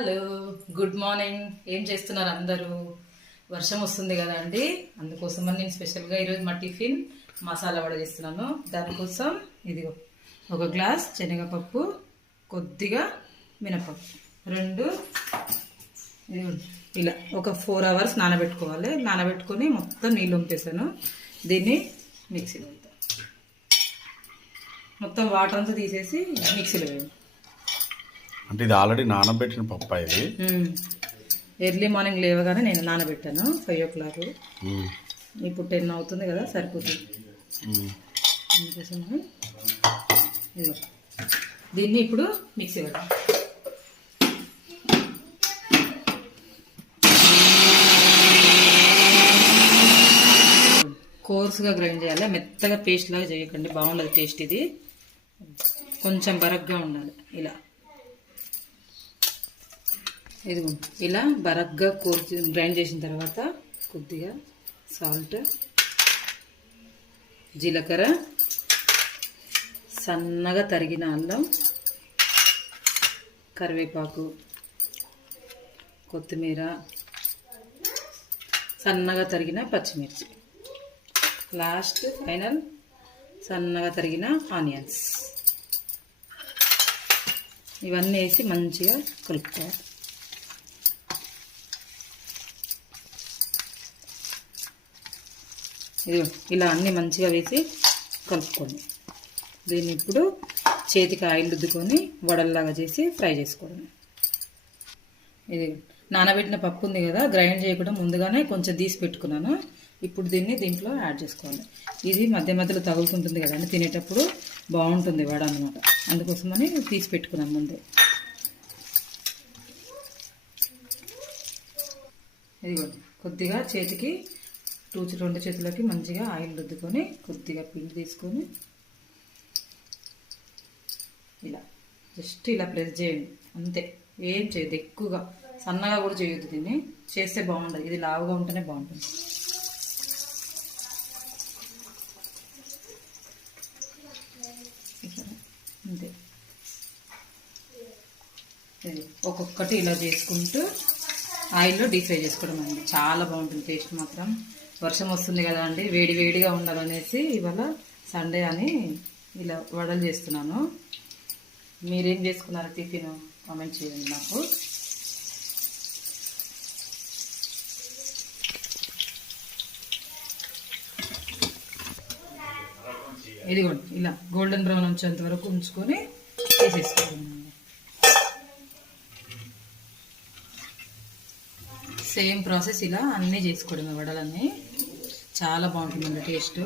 Hello, good morning. ఏం చేస్తున్నారు అందరూ? వర్షం వస్తుంది కదా అండి, అందుకోసమని నేను స్పెషల్గా ఈరోజు మా టిఫిన్ మసాలా వడ చేస్తున్నాను. దానికోసం ఇదిగో ఒక గ్లాస్ శనగపప్పు, కొద్దిగా మినపప్పు, రెండు ఇలా ఒక 4 hours నానబెట్టుకోవాలి. నానబెట్టుకొని మొత్తం నీళ్ళు వంపేసాను. దీన్ని మిక్సీలో మొత్తం వాటర్ అంతా తీసేసి మిక్సీలో వేయండి. అంటే ఇది ఆల్రెడీ నానబెట్టిన పప్పు. ఇది ఎర్లీ మార్నింగ్ లేవగానే నేను నానబెట్టాను 5 o'clock. ఇప్పుడు 10 అవుతుంది కదా, సరిపోతుంది. అందుకోసము ఇదిగో దీన్ని ఇప్పుడు మిక్సీ పెట్టాలి. కోర్సుగా గ్రైండ్ చేయాలి, మెత్తగా పేస్ట్ లాగా చేయకండి, బాగుండదు టేస్ట్. ఇది కొంచెం బరగ్గా ఉండాలి. ఇదిగో ఇలా బరగ్గా గ్రైండ్ చేసిన తర్వాత కొద్దిగా సాల్ట్, జీలకర్ర, సన్నగా తరిగిన అల్లం, కరివేపాకు, కొత్తిమీర, సన్నగా తరిగిన పచ్చిమిర్చి, లాస్ట్ ఫైనల్ సన్నగా తరిగిన ఆనియన్స్, ఇవన్నీ వేసి మంచిగా కలుపుకోవాలి. ఇది ఇలా అన్నీ మంచిగా వేసి కలుపుకోండి. దీన్ని ఇప్పుడు చేతికి ఆయిల్ రుద్దుకొని వడల్లాగా చేసి ఫ్రై చేసుకోవడం. ఇది నానబెట్టిన పప్పు ఉంది కదా, గ్రైండ్ చేయకుండా ముందుగానే కొంచెం తీసి పెట్టుకున్నాను. ఇప్పుడు దీన్ని దీంట్లో యాడ్ చేసుకోవాలి. ఇది మధ్య మధ్యలో తగులుతుంటుంది కదండి, తినేటప్పుడు బాగుంటుంది వడ అన్నమాట. అందుకోసమని తీసి పెట్టుకున్నాను ముందే. ఇదిగోండి, కొద్దిగా చేతికి 2 చేతులకి మంచిగా ఆయిల్ రుద్దుకొని కొద్దిగా పిండి తీసుకొని ఇలా జస్ట్ ఇలా ప్రెస్ చేయండి అంతే. ఏం చేయదు, ఎక్కువగా సన్నగా కూడా చేయొద్దు. దీన్ని చేస్తే బాగుండదు, ఇది లావుగా ఉంటేనే బాగుంటుంది. అంతే, ఇది ఒక్కొక్కటి ఇలా చేసుకుంటూ ఆయిల్లో డీప్ ఫ్రై చేసుకోవడం అండి. చాలా బాగుంటుంది టేస్ట్ మాత్రం. వర్షం వస్తుంది కదా అండి, వేడి వేడిగా ఉండాలనేసి ఇవాళ సండే అని ఇలా వడలు చేస్తున్నాను. మీరేం చేసుకున్నారు టిఫిన్ కామెంట్ చేయండి నాకు. ఇదిగోండి, ఇలా గోల్డెన్ బ్రౌన్ వచ్చేంత వరకు ఉంచుకొని వేసేసుకోండి. సేమ్ ప్రాసెస్ ఇలా అన్నీ చేసుకోవడమే వడలన్నీ. చాలా బాగుంటుందండి టేస్ట్.